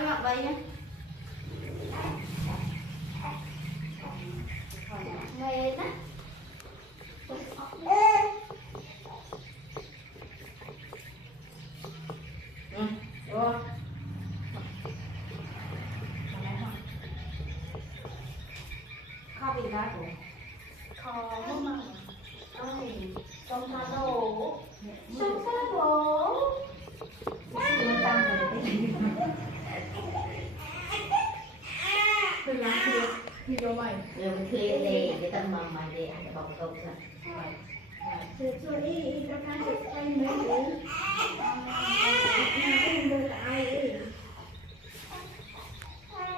ăn ngậm vậy nhá. Mệt á. Rồi. Kho bị ra rồi. Kho không mà. Ôi, trong cá đồ. Trong cá đồ. Nó tăng rồi đấy. Tôi làm kia. Thì vô mày. Rồi mình thuê để tâm mầm mày để ăn bọc câu ra. Chưa đi, các anh sẽ quay mấy đứa.